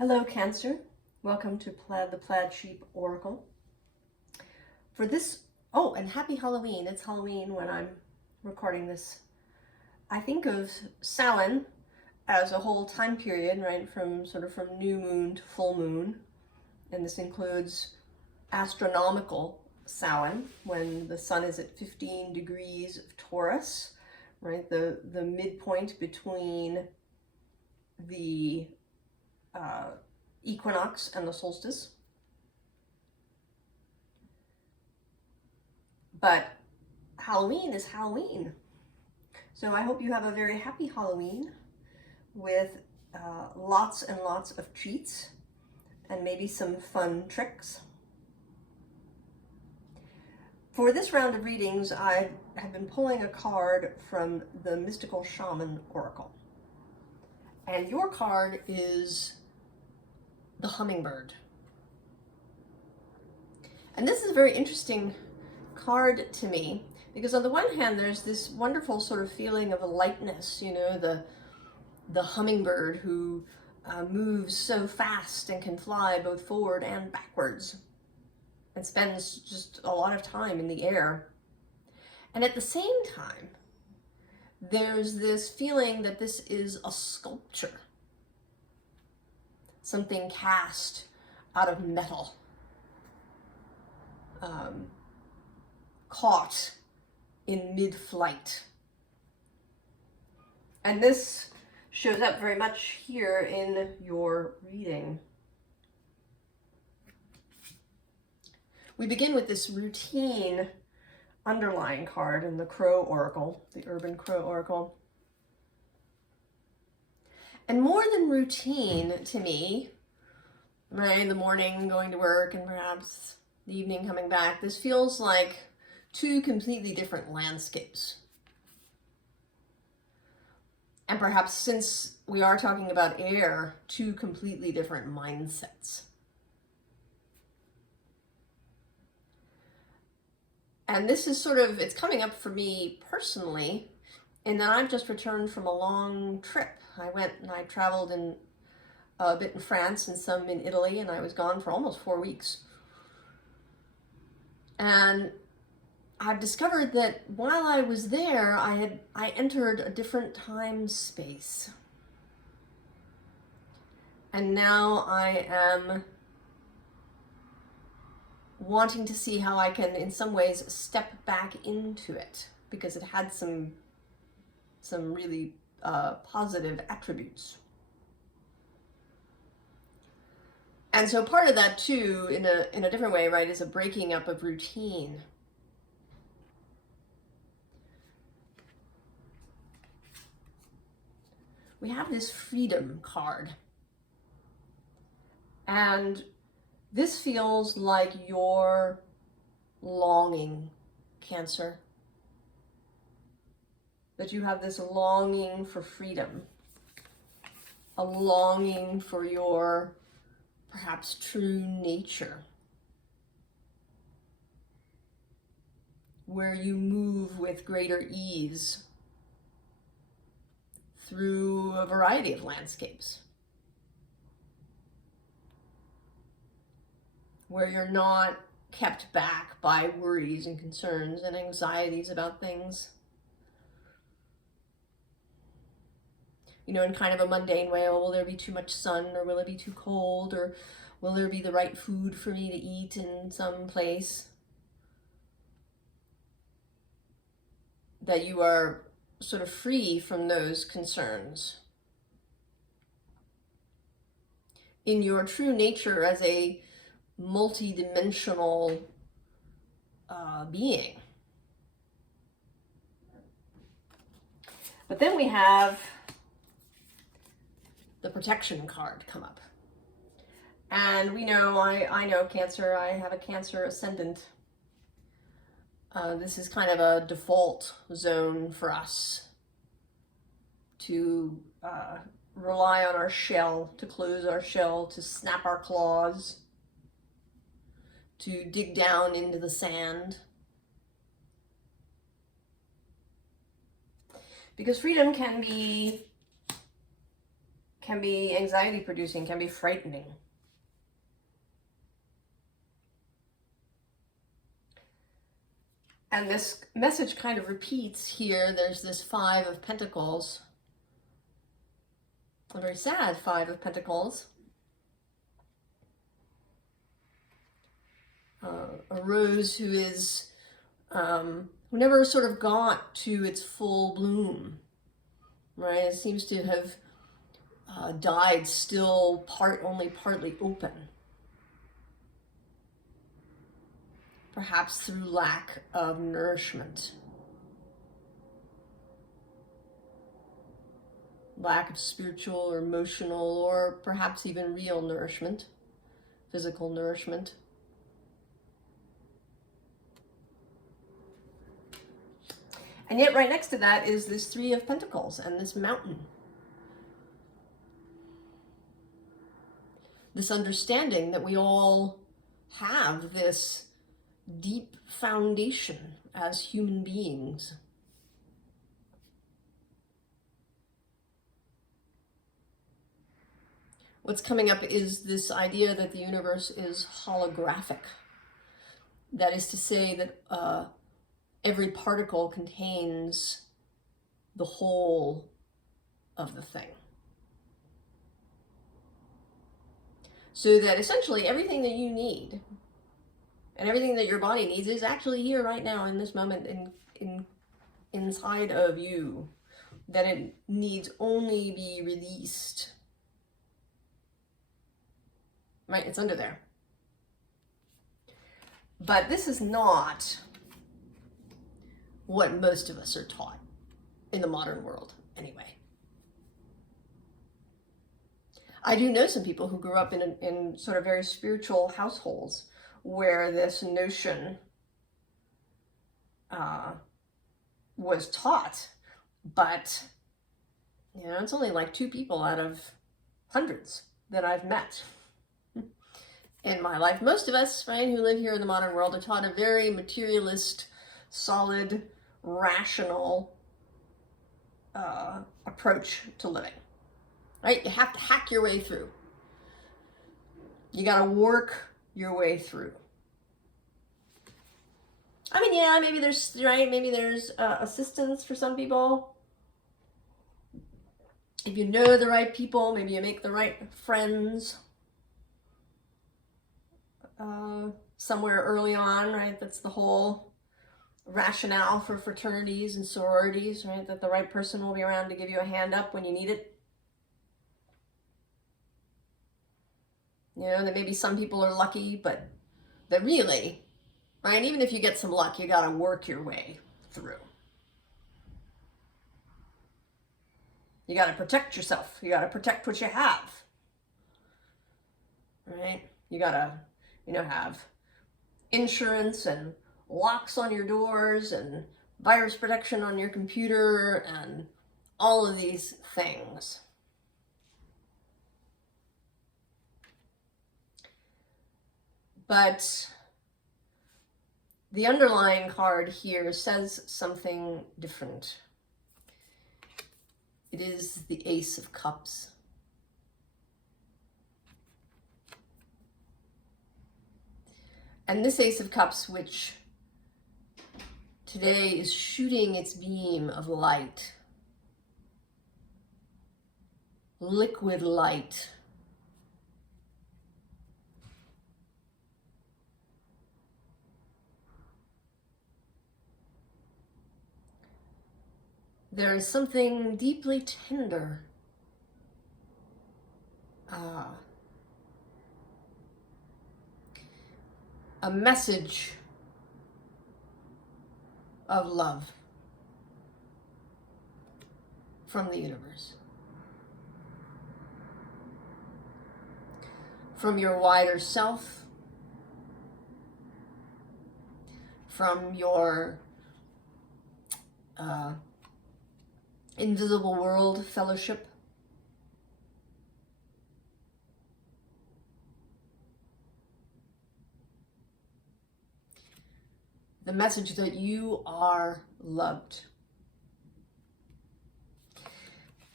Hello, Cancer. Welcome to Plaid, the Plaid Sheep Oracle. For this, oh, and happy Halloween. It's Halloween when I'm recording this. I think of Samhain as a whole time period, right, from new moon to full moon. And this includes astronomical Samhain, when the sun is at 15 degrees of Taurus, right, the midpoint between the equinox and the solstice. But Halloween is Halloween. So I hope you have a very happy Halloween with lots and lots of treats and maybe some fun tricks. For this round of readings, I have been pulling a card from the Mystical Shaman Oracle. And your card is the hummingbird. And this is a very interesting card to me because on the one hand there's this wonderful sort of feeling of a lightness, you know, the hummingbird who moves so fast and can fly both forward and backwards and spends just a lot of time in the air. And at the same time there's this feeling that this is a sculpture, something cast out of metal, caught in mid-flight. And this shows up very much here in your reading. We begin with this routine underlying card in the Crow Oracle, the Urban Crow Oracle. And more than routine to me, right, in the morning going to work and perhaps the evening coming back, this feels like two completely different landscapes. And perhaps, since we are talking about air, two completely different mindsets. And this is sort of, it's coming up for me personally, in that I've just returned from a long trip. I went and I traveled in a bit in France and some in Italy, and I was gone for almost 4 weeks. And I've discovered that while I was there, I entered a different time space. And now I am wanting to see how I can, in some ways, step back into it, because it had some really positive attributes. And so part of that too, in a different way, right, is a breaking up of routine. We have this freedom card. And this feels like your longing, Cancer. That you have this longing for freedom, a longing for your perhaps true nature, where you move with greater ease through a variety of landscapes, where you're not kept back by worries and concerns and anxieties about things. You know, in kind of a mundane way, oh, will there be too much sun, or will it be too cold, or will there be the right food for me to eat in some place? That you are sort of free from those concerns. In your true nature as a multi-dimensional being. But then we have the protection card come up. And we know, I know Cancer, I have a Cancer ascendant. This is kind of a default zone for us to rely on our shell, to close our shell, to snap our claws, to dig down into the sand. Because freedom can be can be anxiety producing, can be frightening. And this message kind of repeats here. There's this Five of Pentacles, a very sad Five of Pentacles. A rose who is, who never sort of got to its full bloom, right? It seems to have died still only partly open. Perhaps through lack of nourishment. Lack of spiritual or emotional or perhaps even real nourishment, physical nourishment. And yet right next to that is this Three of Pentacles and this mountain. This understanding that we all have this deep foundation as human beings. What's coming up is this idea that the universe is holographic. That is to say that every particle contains the whole of the thing. So that essentially everything that you need and everything that your body needs is actually here right now in this moment inside of you. That it needs only be released. Right? It's under there. But this is not what most of us are taught in the modern world, anyway. I do know some people who grew up in sort of very spiritual households where this notion was taught, but you know, it's only like 2 people out of hundreds that I've met in my life. Most of us, right, who live here in the modern world are taught a very materialist, solid, rational approach to living, right? You have to hack your way through. You got to work your way through. I mean, yeah, maybe there's, right, maybe there's assistance for some people. If you know the right people, maybe you make the right friends somewhere early on, right? That's the whole rationale for fraternities and sororities, right? That the right person will be around to give you a hand up when you need it. You know, that maybe some people are lucky, but that really, right, even if you get some luck, you got to work your way through. You got to protect yourself. You got to protect what you have, right? You got to, you know, have insurance and locks on your doors and virus protection on your computer and all of these things. But the underlying card here says something different. It is the Ace of Cups. And this Ace of Cups, which today is shooting its beam of light, liquid light, there is something deeply tender, a message of love from the universe, from your wider self, from your invisible world fellowship. The message that you are loved.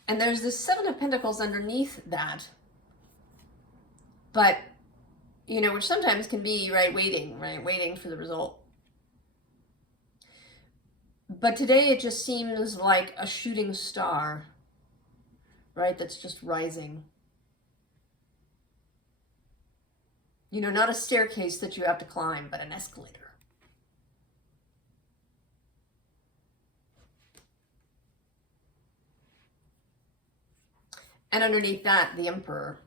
And there's this Seven of Pentacles underneath that. But, you know, which sometimes can be, waiting for the result. But today it just seems like a shooting star, right, that's just rising. You know, not a staircase that you have to climb, but an escalator. And underneath that, the Emperor.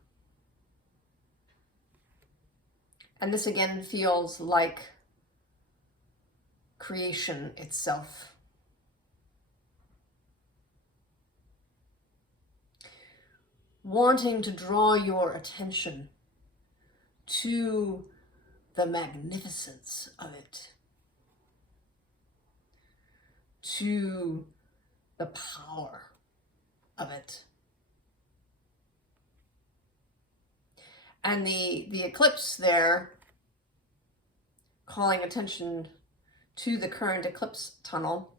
And this again feels like creation itself. Wanting to draw your attention to the magnificence of it, to the power of it. And the eclipse there, calling attention to the current eclipse tunnel.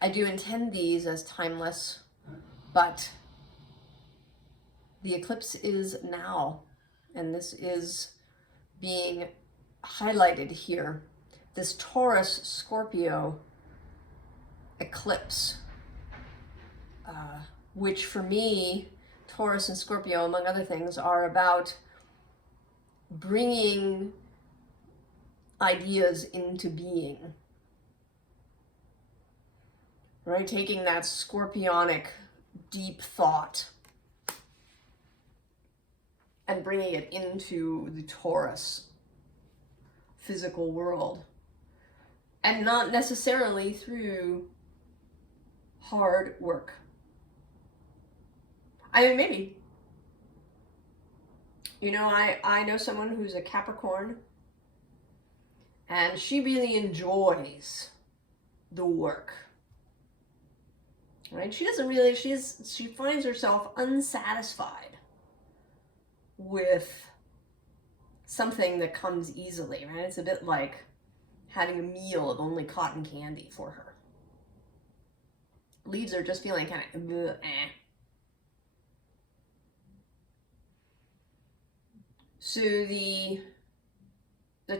I do intend these as timeless, but the eclipse is now, and this is being highlighted here. This Taurus-Scorpio eclipse, which for me, Taurus and Scorpio, among other things, are about bringing ideas into being. Right? Taking that scorpionic deep thought and bringing it into the Taurus physical world. And not necessarily through hard work. I mean, maybe. You know, I know someone who's a Capricorn, and she really enjoys the work. Right? She doesn't really, she finds herself unsatisfied with something that comes easily, right? It's a bit like having a meal of only cotton candy for her. Leaves are just feeling kind of eh. So the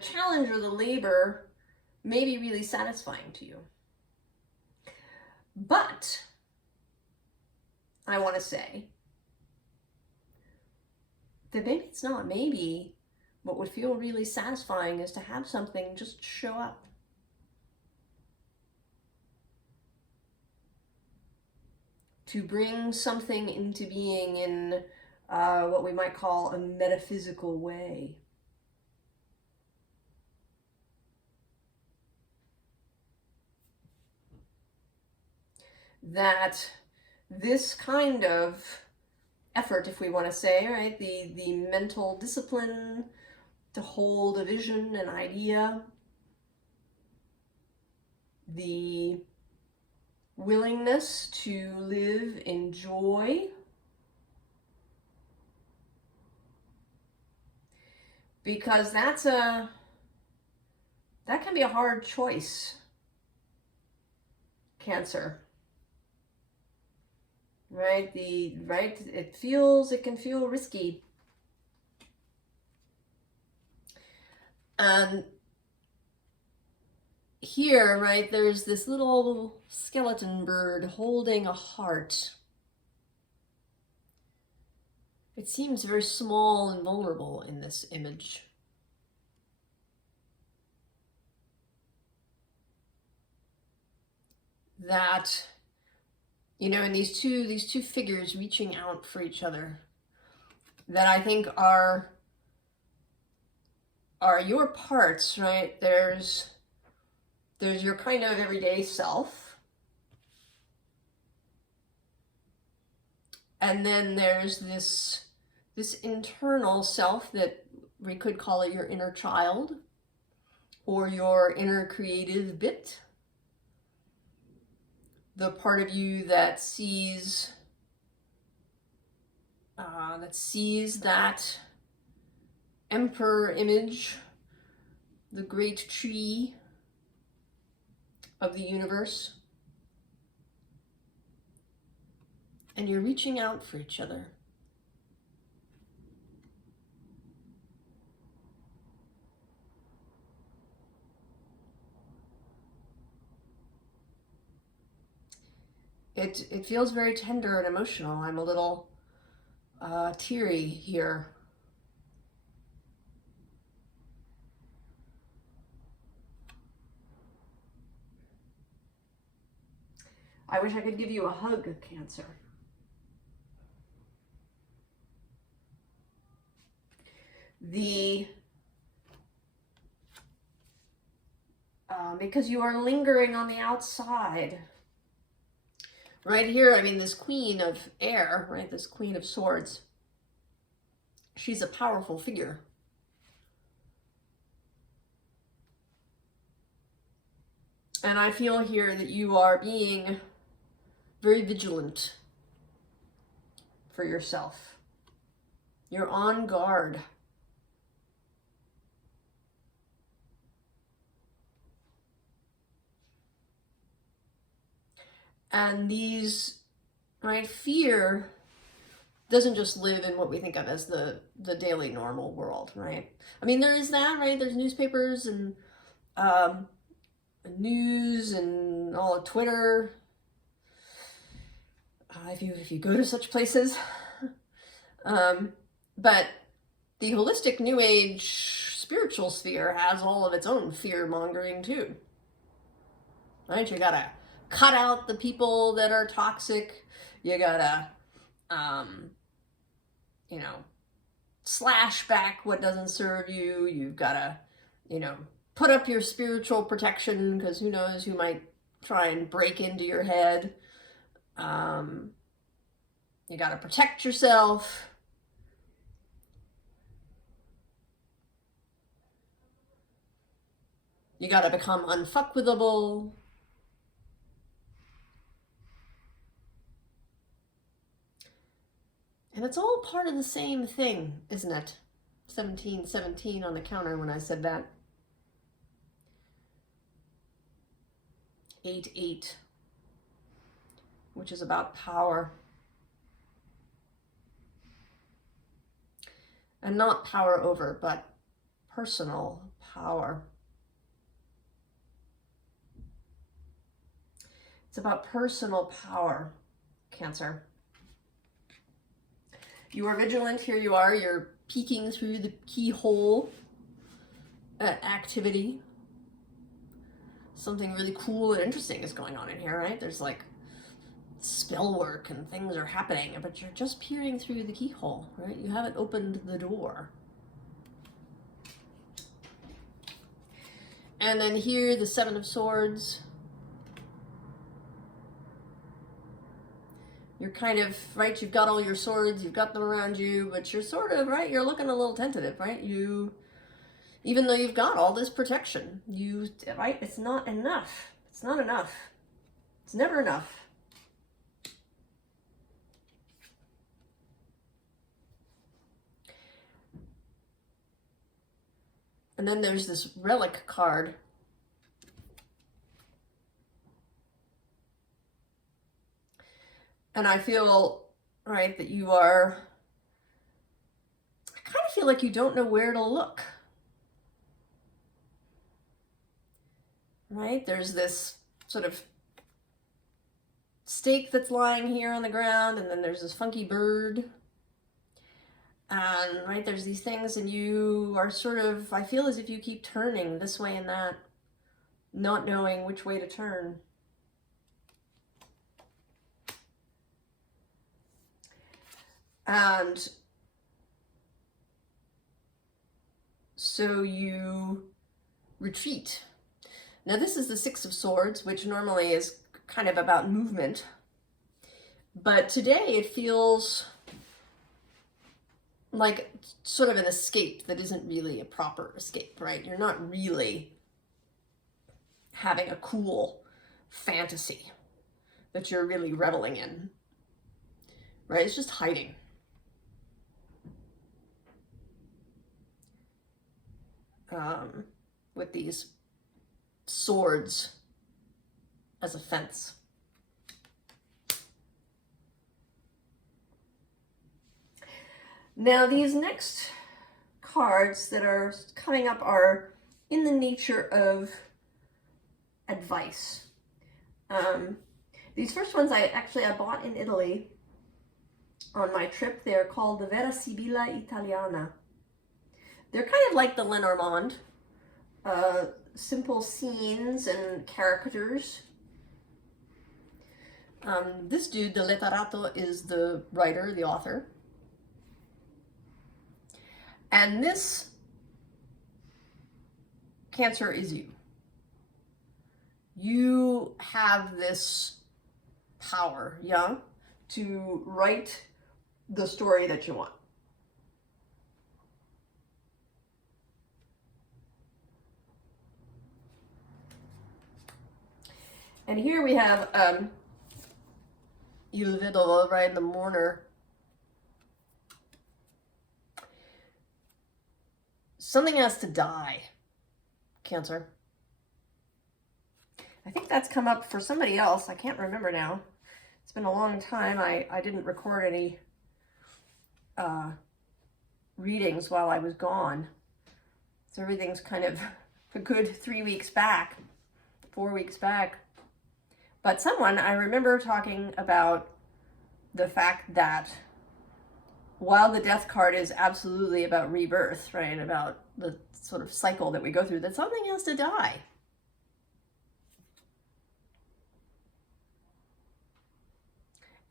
challenge or the labor may be really satisfying to you. But I want to say that maybe it's not. Maybe what would feel really satisfying is to have something just show up. To bring something into being in what we might call a metaphysical way. That this kind of effort, if we want to say, right, the mental discipline to hold a vision, an idea, the willingness to live in joy, because that can be a hard choice, Cancer. Right? It can feel risky. And here, right, there's this little skeleton bird holding a heart. It seems very small and vulnerable in this image. That, you know, in these two figures reaching out for each other, that I think are your parts, right? There's your kind of everyday self. And then there's this internal self that we could call it your inner child or your inner creative bit. The part of you that sees that emperor image, the great tree of the universe, And you're reaching out for each other. It feels very tender and emotional. I'm a little teary here. I wish I could give you a hug, Cancer. Because you are lingering on the outside. Right here, I mean, this Queen of Air, right, this Queen of Swords, she's a powerful figure. And I feel here that you are being very vigilant for yourself. You're on guard. And these, right, fear doesn't just live in what we think of as the daily normal world, right? I mean, there is that, right? There's newspapers and news and all of Twitter. If you go to such places. But the holistic New Age spiritual sphere has all of its own fear-mongering too. Right? You gotta cut out the people that are toxic. You gotta, you know, slash back what doesn't serve you. You've gotta, you know, put up your spiritual protection because who knows who might try and break into your head. You gotta protect yourself. You gotta become unfuckwithable. And it's all part of the same thing, isn't it? 1717 on the counter when I said that. 88, which is about power. And not power over, but personal power. It's about personal power, Cancer. You are vigilant. Here you are. You're peeking through the keyhole at activity. Something really cool and interesting is going on in here, right? There's like spell work and things are happening, but you're just peering through the keyhole, right? You haven't opened the door. And then here, the Seven of Swords. You're kind of, right, you've got all your swords, you've got them around you, but you're sort of, right, you're looking a little tentative, right? Even though you've got all this protection, right, it's not enough. It's not enough. It's never enough. And then there's this relic card. And I feel, right, that you are, I kind of feel like you don't know where to look. Right? There's this sort of stake that's lying here on the ground, and then there's this funky bird. And, right, there's these things, and you are sort of, I feel as if you keep turning this way and that, not knowing which way to turn. And so you retreat. Now this is the Six of Swords, which normally is kind of about movement. But today it feels like sort of an escape that isn't really a proper escape, right? You're not really having a cool fantasy that you're really reveling in, right? It's just hiding. With these swords as a fence. Now these next cards that are coming up are in the nature of advice. These first ones I bought in Italy on my trip. They're called the Vera Sibilla Italiana. They're kind of like the Lenormand. Simple scenes and caricatures. This dude, the letterato, is the writer, the author. And this Cancer is you. You have this power, yeah, to write the story that you want. And here we have Il Vedovo, right, the mourner. Something has to die, Cancer. I think that's come up for somebody else. I can't remember now. It's been a long time. I didn't record any readings while I was gone. So everything's kind of a good 3 weeks back, 4 weeks back. But someone, I remember talking about the fact that while the death card is absolutely about rebirth, right, about the sort of cycle that we go through, that something has to die.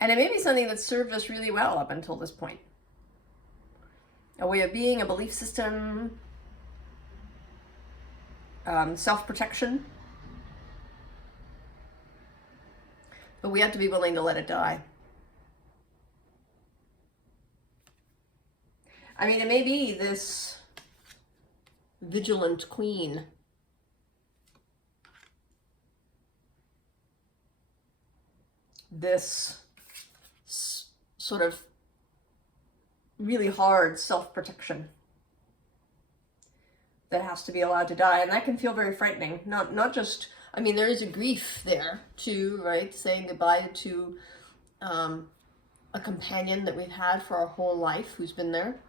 And it may be something that served us really well up until this point. A way of being, a belief system, self-protection. But we have to be willing to let it die. I mean, it may be this vigilant queen. This sort of really hard self-protection that has to be allowed to die. And that can feel very frightening. Not just, I mean, there is a grief there too, right? Saying goodbye to a companion that we've had for our whole life who's been there.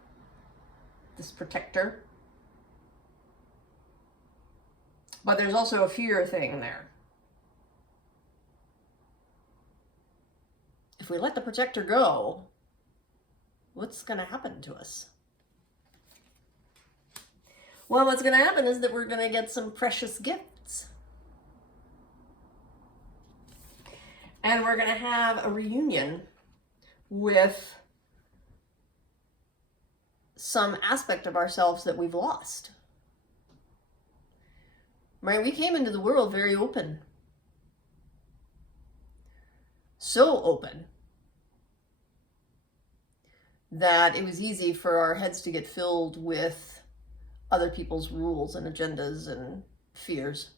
This protector. But there's also a fear thing there. If we let the protector go, what's going to happen to us? Well, what's going to happen is that we're going to get some precious gifts. And we're going to have a reunion with some aspect of ourselves that we've lost. Right? We came into the world very open. So open that it was easy for our heads to get filled with other people's rules and agendas and fears.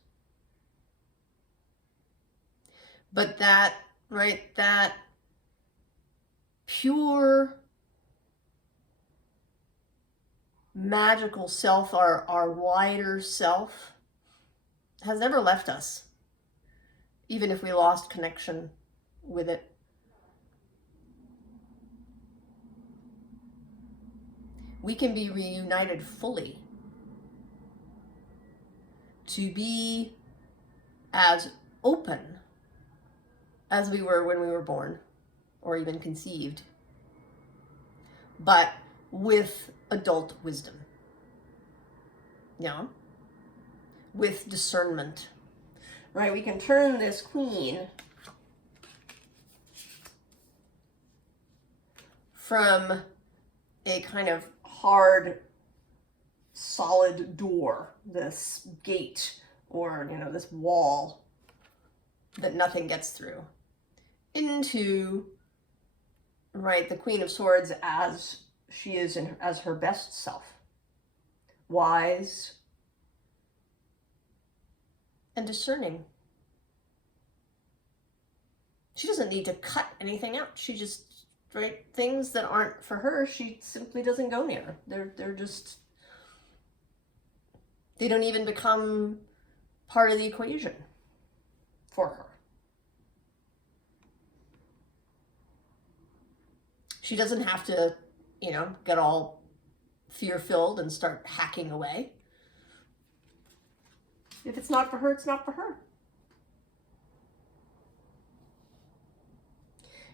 But that, right, that pure magical self, our wider self, has never left us, even if we lost connection with it. We can be reunited fully to be as open as we were when we were born or even conceived, but with adult wisdom, yeah, with discernment, right? We can turn this queen from a kind of hard, solid door, this gate, or, you know, this wall that nothing gets through, into, right, the Queen of Swords as she is as her best self. Wise and discerning. She doesn't need to cut anything out. She just, right, things that aren't for her, she simply doesn't go near. They're just, they don't even become part of the equation for her. She doesn't have to you know, get all fear-filled and start hacking away. If it's not for her, it's not for her.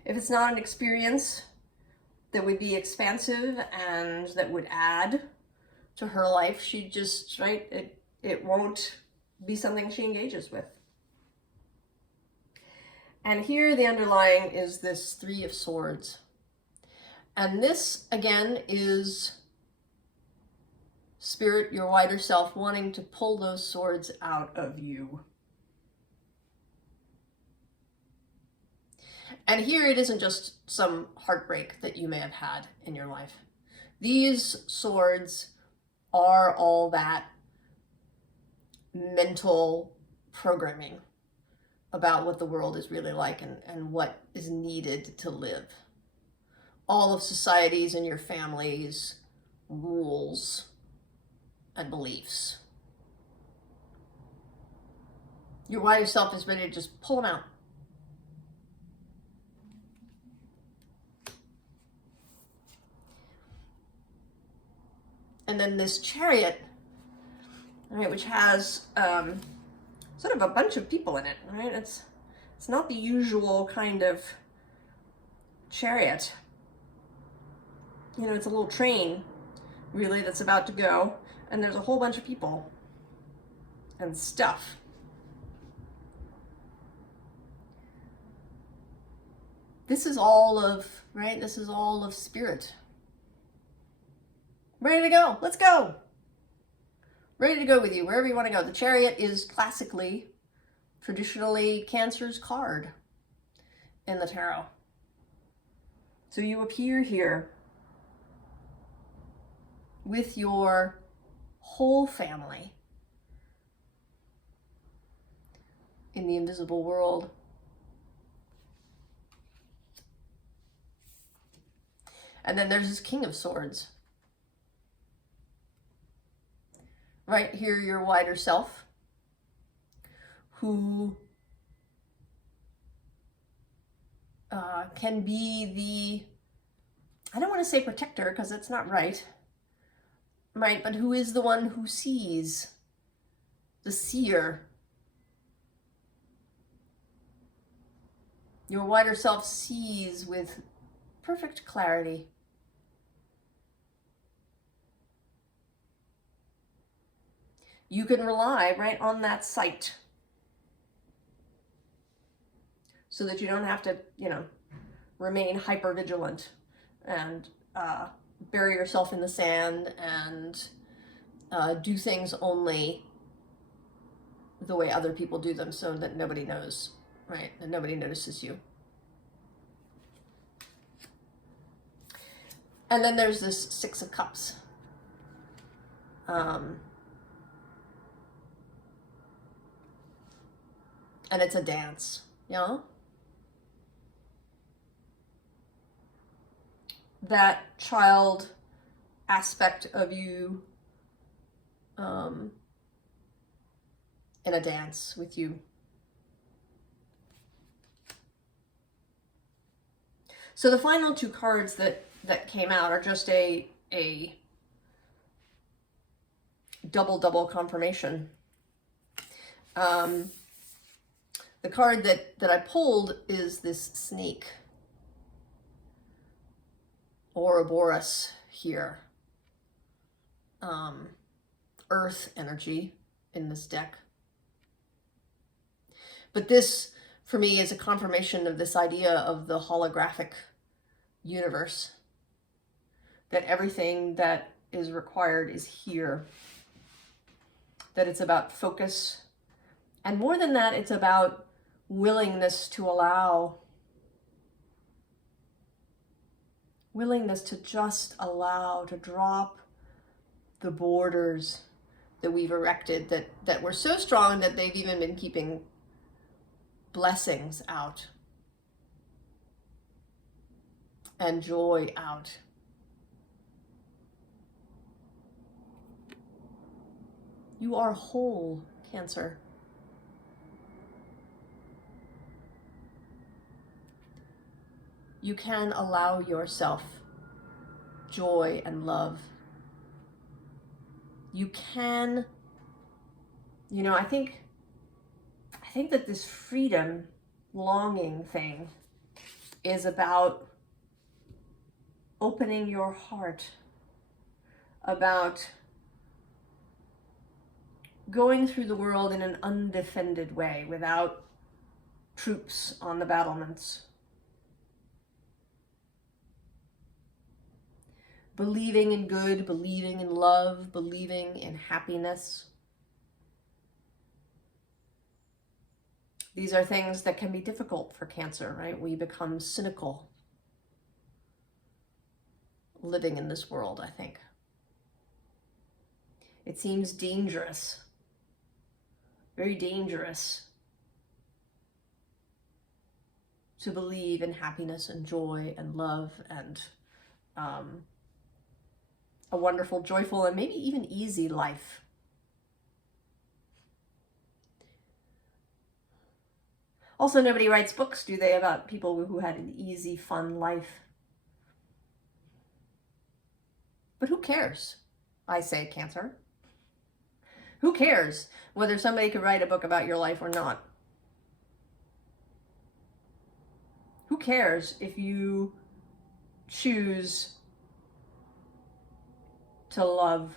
If it's not an experience that would be expansive and that would add to her life, she just, right, it won't be something she engages with. And here the underlying is this Three of Swords. And this, again, is spirit, your wider self, wanting to pull those swords out of you. And here it isn't just some heartbreak that you may have had in your life. These swords are all that mental programming about what the world is really like and what is needed to live. All of society's and your family's rules and beliefs. Your wider self is ready to just pull them out. And then this Chariot, right, which has sort of a bunch of people in it, right? It's not the usual kind of chariot. You know, it's a little train, really, that's about to go, and there's a whole bunch of people and stuff. This is all of, right? This is all of spirit. Ready to go. Let's go. Ready to go with you wherever you want to go. The Chariot is classically, traditionally, Cancer's card in the tarot. So you appear here with your whole family in the invisible world. And then there's this King of Swords. Right here, your wider self, who can be the, I don't want to say protector because that's not right, but who is the one who sees, the seer. Your wider self sees with perfect clarity. You can rely, right, on that sight so that you don't have to, you know, remain hyper vigilant and bury yourself in the sand and do things only the way other people do them so that nobody knows, right, that nobody notices you. And then there's this Six of Cups. And it's a dance, you know? That child aspect of you in a dance with you. So the final two cards that came out are just a double confirmation. The card that I pulled is this snake, Ouroboros here. Earth energy in this deck. But this, for me, is a confirmation of this idea of the holographic universe. That everything that is required is here. That it's about focus. And more than that, it's about willingness to allow. Willingness to just allow, to drop the borders that we've erected that were so strong that they've even been keeping blessings out and joy out. You are whole, Cancer. You can allow yourself joy, and love. You can, you know, I think that this freedom longing thing is about opening your heart, about going through the world in an undefended way without troops on the battlements. Believing in good, believing in love, believing in happiness. These are things that can be difficult for Cancer, right? We become cynical living in this world, I think. It seems dangerous, very dangerous, to believe in happiness and joy and love and a wonderful, joyful, and maybe even easy life. Also, nobody writes books, do they, about people who had an easy, fun life? But who cares? I say, Cancer. Who cares whether somebody could write a book about your life or not? Who cares if you choose to love?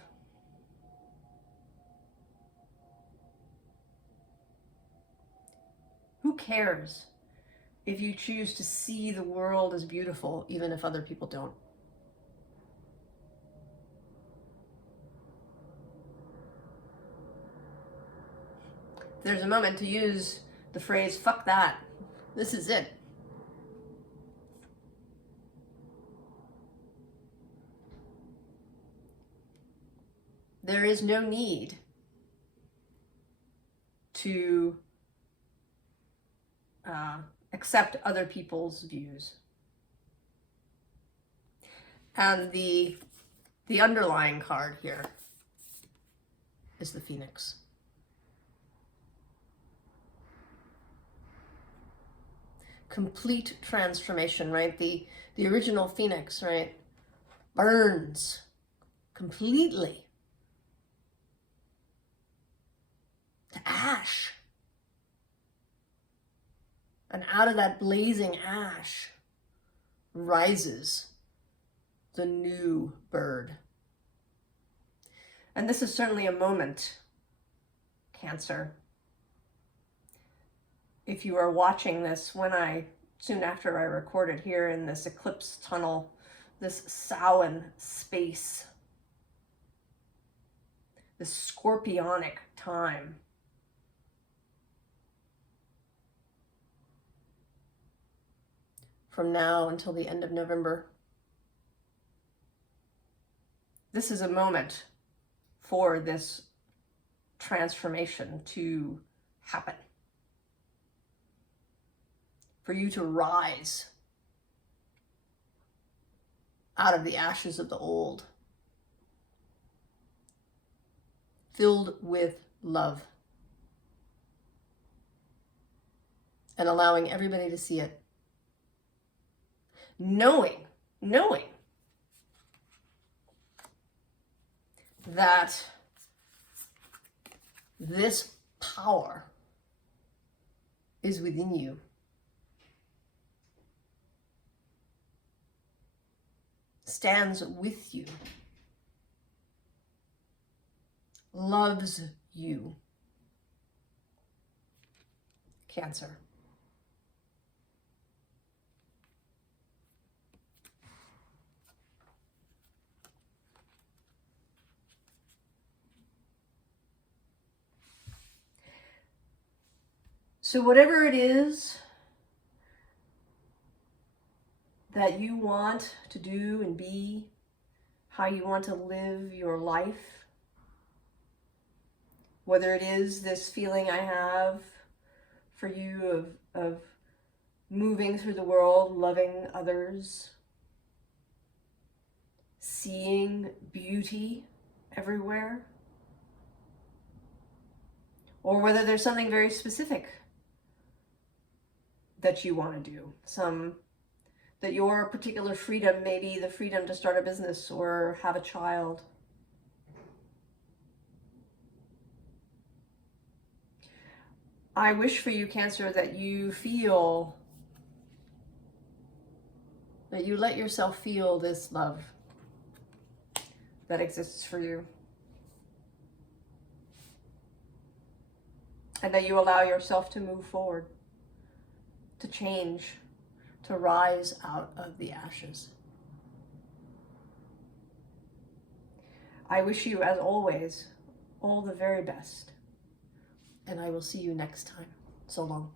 Who cares if you choose to see the world as beautiful, even if other people don't? There's a moment to use the phrase, fuck that. This is it. There is no need to accept other people's views. And the underlying card here is the Phoenix. Complete transformation, right? The original Phoenix, right, burns completely to ash. And out of that blazing ash rises the new bird. And this is certainly a moment, Cancer. If you are watching this soon after I recorded here in this eclipse tunnel, this Samhain space, this scorpionic time, from now until the end of November. This is a moment for this transformation to happen. For you to rise out of the ashes of the old, filled with love, and allowing everybody to see it. Knowing that this power is within you. Stands with you, loves you, Cancer. So whatever it is that you want to do and be, how you want to live your life, whether it is this feeling I have for you of moving through the world, loving others, seeing beauty everywhere, or whether there's something very specific that you want to do, that your particular freedom may be the freedom to start a business or have a child. I wish for you, Cancer, that you feel, that you let yourself feel this love that exists for you. And that you allow yourself to move forward, to change, to rise out of the ashes. I wish you, as always, all the very best. And I will see you next time. So long.